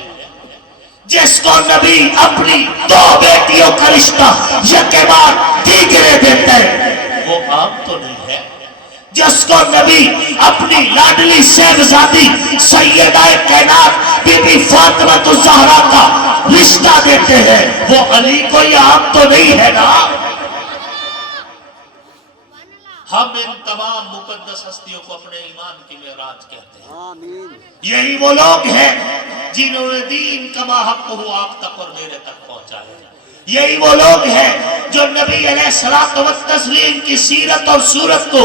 جس کو نبی اپنی 2 بیٹیوں کا رشتہ یکے بعد دیگرے دیتے وہ عام تو نہیں ہے، جس کو نبی اپنی لاڈلی صاحبزادی سیدہ کائنات بی بی فاطمہ الزہرا کا رشتہ دیتے ہیں وہ علی کوئی عام تو نہیں ہے نا۔ ہم ان تمام مقدس ہستیوں کو اپنے ایمان کی معراج کہتے ہیں۔ یہی وہ لوگ ہیں جنہوں نے دین کما حق ہو آپ تک اور میرے تک پہنچایا۔ یہی وہ لوگ ہیں جو نبی علیہ الصلوۃ والتسلیم کی سیرت اور صورت کو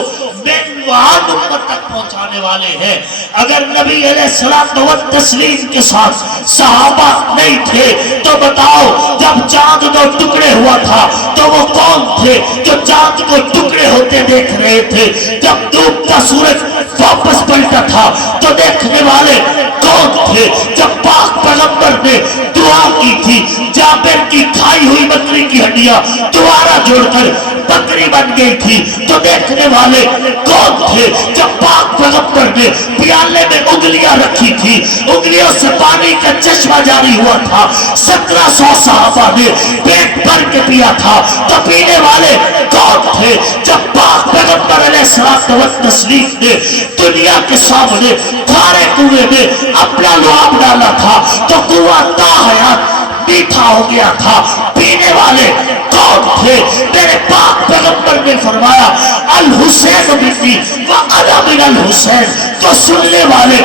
بین وعد امت تک پہنچانے والے ہیں۔ اگر نبی علیہ الصلوۃ والتسلیم کے ساتھ صحابہ نہیں تھے تو بتاؤ جب چاند 2 ٹکڑے ہوا تھا تو وہ کون تھے جو چاند کو ٹکڑے ہوتے دیکھ رہے تھے؟ جب ڈوبتا سورج واپس پلٹا تھا تو دیکھنے والے کون تھے؟ جب پاک پیغمبر نے دعا کی تھی جابر کی کھائی ہوئی بکری کی ہڈیاں دوبارہ جوڑ کر بکری بن گئی تھی تو دیکھنے والے کون تھے؟ جب پاک پیغمبر نے پیالے میں انگلیاں رکھی تھی انگلیوں سے پانی کا چشمہ جاری ہوا تھا 1700 صحابہ نے پیٹ بھر کے پیا تھا تو پینے والے کون تھے؟ جب پاک پیغمبر علیہ الصلوۃ والتسلیم نے دنیا کے سامنے کھارے کنویں میں اپنا لعاب ڈالا تھا تو کنواں تا حیات میٹھا ہو گیا تھا۔ پینے والے کون تھے؟ میرے پاک پیغمبر نے فرمایا الحسین منی وانا من الحسین، تو سننے والے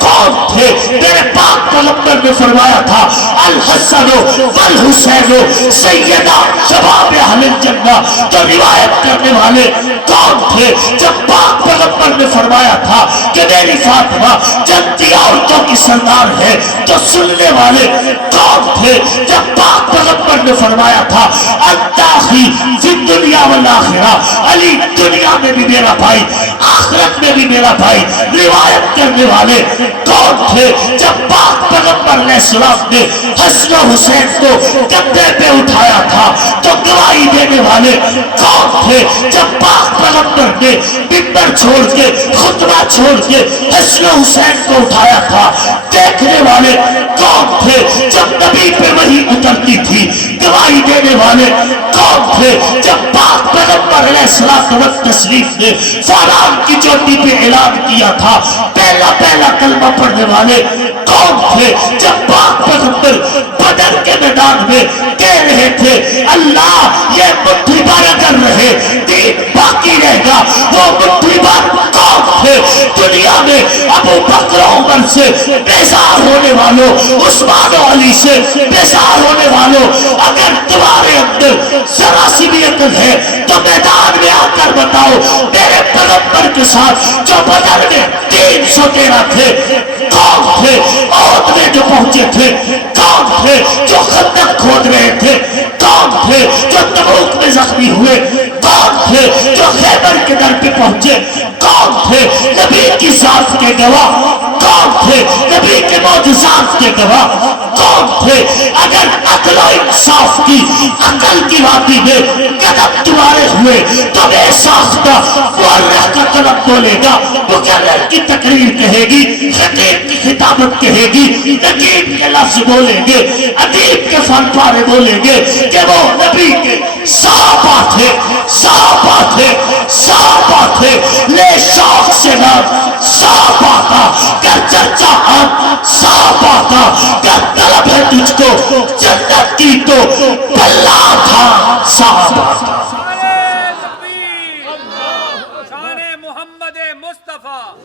کون تھے؟ میرے پاک پیغمبر نے فرمایا تھا الحسن والحسین سیدہ شباب اہل الجنہ، تو روایت کرنے والے کون تھے؟ جب پاک پیغمبر نے فرمایا تھا کہ میری فاطمہ جنتی عورتوں کی سردار ہے تو سننے والے کون تھے؟ جب پاک پیغمبر نے فرمایا تھا الداخی فی الدنیا والآخرہ، علی دنیا میں بھی میرا بھائی آخرت میں بھی میرا بھائی، روایت کرنے والے کون تھے؟ جب پاک پیغمبر علیہ السلام نے حسن و حسین کو کندھے پہ اٹھایا تھا تو گواہی دینے والے کون تھے؟ جب پاک پیغمبر نے منبر چھوڑ کے خطبہ چھوڑ کے حسن و حسین کو اٹھایا تھا دیکھنے والے کون تھے؟ جب نبی پہ وحی اترتی تھی گواہی دینے والے کون تھے؟ جب پاک پیغمبر علیہ الصلوۃ والتسلیم نے فاران کی چوٹی پہ اعلان کیا تھا پہلا کلمہ پڑھنے والے کون تھے؟ جب پاک پیغمبر بدر کے میدان میں کہہ رہے تھے اللہ یہ مٹھی بھر اگر رہے دین باقی رہے گا، وہ مٹھی بھر کون تھے؟ دنیا میں ابو بکر عمر سے بیزار ہونے والوں، عثمان و علی سے بیزار ہونے والوں، اگر تمہارے اندر ذرا سی بھی عقل ہے تو میدان میں آ کر بتاؤ میرے پیغمبر کے ساتھ جو بدر میں 313 تھے کون تھے؟ عہد میں جو پہنچے تھے کون تھے؟ جو خندق کھود رہے تھے کون تھے؟ جو تبوک میں زخمی ہوئے کون تھے؟ جو خیبر کے در پہ پہنچے کون تھے؟ نبی کی ذات کے گواہ کون تھے؟ نبی کے معجزات کے گواہ کون تھے؟ اگر عدل و انصاف کی عقل کی وادی میں قدم تمہارے ہوئے تو بے ساختہ مورخ کا قلم بولے گا، مقرر کی تقریر کہے گی، خطیب کی خطابت کہے گی، نقیب کے لفظ بولیں گے، ادیب کے فن پارے بولیں گے کہ وہ نبی کے صحابہ تھے، صحابہ تھے، صحابہ تھے۔ لے شوق سے نام صحابہ کا، کر چرچا ہم صحابہ کا، کر طلب ہے تجھ کو جنت کی تو بلا تھا صحابہ کا۔